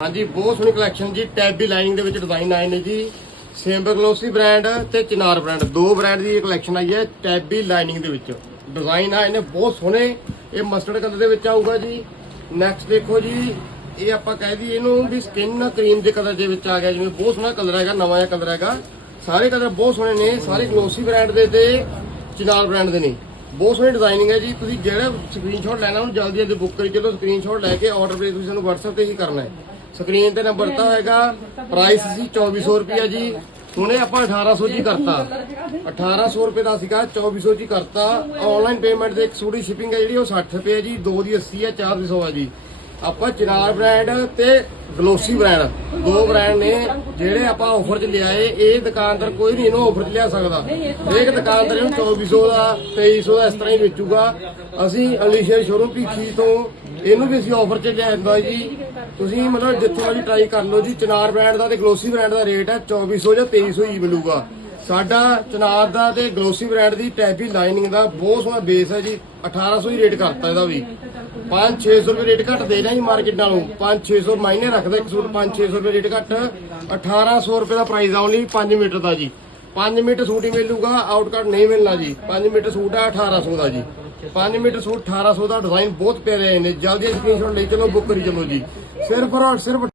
ਹਾਂਜੀ, ਬਹੁਤ ਸੋਹਣੀ ਕਲੈਕਸ਼ਨ ਜੀ। ਟੈਬੀ ਲਾਈਨਿੰਗ ਦੇ ਵਿੱਚ ਡਿਜ਼ਾਈਨ ਆਏ ਨੇ ਜੀ। ਸੇਂਬਰ ਗਲੋਸੀ ਬ੍ਰਾਂਡ ਤੇ ਚਿਨਾਰ ਬ੍ਰਾਂਡ ਦੋ ਬ੍ਰਾਂਡ ਦੀ ਇਹ ਕਲੈਕਸ਼ਨ ਆਈ ਹੈ ਟੈਬੀ ਲਾਈਨਿੰਗ ਦੇ ਵਿੱਚ। ਡਿਜ਼ਾਈਨ ਆਏ ਨੇ, ਬਹੁਤ ਸੋਹਣੇ। ਇਹ ਮਸਟਰਡ ਕਲਰ ਦੇ ਵਿੱਚ ਆਊਗਾ ਜੀ। ਨੈਕਸਟ ਦੇਖੋ ਜੀ, ਇਹ ਆਪਾਂ ਕਹਿ ਦਈਏ ਇਹਨੂੰ ਵੀ ਸਕਿਨ ਕਰੀਮ ਦੇ ਕਲਰ ਦੇ ਵਿੱਚ ਆ ਗਿਆ। ਜਿਵੇਂ ਬਹੁਤ ਸੋਹਣਾ ਕਲਰ ਹੈਗਾ, ਨਵਾਂ ਜਿਹਾ ਕਲਰ ਹੈਗਾ। ਸਾਰੇ ਕਲਰ ਬਹੁਤ ਸੋਹਣੇ ਨੇ, ਸਾਰੇ ਗਲੋਸੀ ਬ੍ਰਾਂਡ ਦੇ ਤੇ ਚਿਨਾਰ ਬ੍ਰਾਂਡ ਦੇ ਨੇ। ਬਹੁਤ ਸੋਹਣੀ ਡਿਜ਼ਾਈਨਿੰਗ ਹੈ ਜੀ। ਤੁਸੀਂ ਜਿਹੜਾ ਸਕਰੀਨਸ਼ਾਟ ਲੈਣਾ, ਉਹਨੂੰ ਜਲਦੀ ਜਲਦੀ ਬੁੱਕ ਕਰੀ ਚਲੋ ਸਕਰੀਨਸ਼ਾਟ ਲੈ ਕੇ ਆਰਡਰ ਪਲੇਸ ਤੁਸੀਂ ਸਾਨੂੰ WhatsApp ਤੇ ਹੀ ਕਰਨਾ ਹੈ। ਸਕਰੀਨ ਤੇ ਨੰਬਰ ਦਿੱਤਾ ਹੋਏਗਾ। ਪ੍ਰਾਈਸ ਸੀ 2400 ਰੁਪਿਆ ਜੀ। ਹੁਣੇ ਆਪਾਂ 1800 ਜੀ ਕਰਤਾ। 1800 ਰੁਪਏ ਦਾ ਸੀਗਾ 2400 ਜੀ ਕਰਤਾ। ਆਨਲਾਈਨ ਪੇਮੈਂਟ ਦੇ ਇੱਕ ਸੂਡੀ ਸ਼ਿਪਿੰਗ ਹੈ ਜਿਹੜੀ, ਉਹ 60 ਰੁਪਏ ਜੀ, ਦੋ ਦੀ 80 ਹੈ, ਚਾਰ ਦੀ 100 ਹੈ ਜੀ। ਆਪਾਂ ਚਨਾਰ ਬ੍ਰਾਂਡ ਤੇ ਗਲੋਸੀ ਬ੍ਰਾਂਡ ਦੋ ਬ੍ਰਾਂਡ ਨੇ, ਜਿਹੜੇ ਆਪਾਂ ਆਫਰ 'ਚ ਲਿਆਏ, ਇਹ ਦੁਕਾਨਦਾਰ ਕੋਈ ਨਹੀਂ ਇਹਨੂੰ ਆਫਰ 'ਚ ਲਿਆ ਸਕਦਾ। ਇੱਕ ਦੁਕਾਨਦਾਰ ਇਹਨੂੰ 2400 ਦਾ 2300 ਦਾ ਇਸ ਤਰ੍ਹਾਂ ਹੀ ਵੇਚੂਗਾ। ਅਸੀਂ ਅਲੀਸ਼ਰ ਸ਼ੋਰੂਮ ਭੀਖੀ ਤੋਂ ਇਹਨੂੰ ਵੀ ਅਸੀਂ ਆਫਰ 'ਚ ਲਿਆਂਦਾ ਜੀ। ਤੁਸੀਂ ਮਤਲਬ ਜਿੱਥੋਂ ਮਰਜ਼ੀ ਟਰਾਈ ਕਰ ਲਓ ਜੀ, ਚਨਾਰ ਬ੍ਰਾਂਡ ਦਾ ਤੇ ਗਲੋਸੀ ਬ੍ਰਾਂਡ ਦਾ ਰੇਟ ਹੈ 2400 ਜਾਂ 2300 ਹੀ ਮਿਲੂਗਾ। ਸਾਡਾ ਚਨਾਰ ਦਾ ਤੇ ਗਲੋਸੀ ਬ੍ਰਾਂਡ ਦੀ ਟੈਬੀ ਲਾਈਨਿੰਗ ਦਾ ਬਹੁਤ ਸੋਹਣਾ ਬੇਸ ਹੈ ਜੀ 1800 ਹੀ ਰੇਟ ਕਰਤਾ ਇਹਦਾ ਵੀ। 5-600 ਰੁਪਏ ਰੇਟ ਘੱਟ ਦੇ ਰਿਹਾ ਜੀ ਮਾਰਕੀਟ ਨਾਲੋਂ। 5-600 ਮਾਇਨੇ ਰੱਖਦਾ ਇੱਕ ਸੂਟ 5-600 ਰੁਪਏ ਰੇਟ ਘੱਟ। 1800 ਰੁਪਏ ਦਾ ਪ੍ਰਾਈਸ ਆ ਓਨਲੀ 5 ਮੀਟਰ ਦਾ ਜੀ। 5 ਮੀਟਰ ਸੂਟ ਹੀ ਮਿਲੂਗਾ ਆਊਟਕਟ ਨਹੀਂ ਮਿਲਣਾ ਜੀ। 5 ਮੀਟਰ ਸੂਟ ਆ 1800 ਦਾ ਜੀ। 5 ਮੀਟਰ ਸੂਟ 1800 ਦਾ ਡਿਜ਼ਾਈਨ ਬਹੁਤ ਪਿਆਰੇ ਆਏ ਨੇ। ਜਲਦੀ ਸਕਰੀਨਸ਼ਾਟ ਲਈ ਚਲੋ ਬੁੱਕ ਕਰੀ ਚਲੋ ਜੀ। ਸਿਰਫ ਔਰ ਸਿਰਫ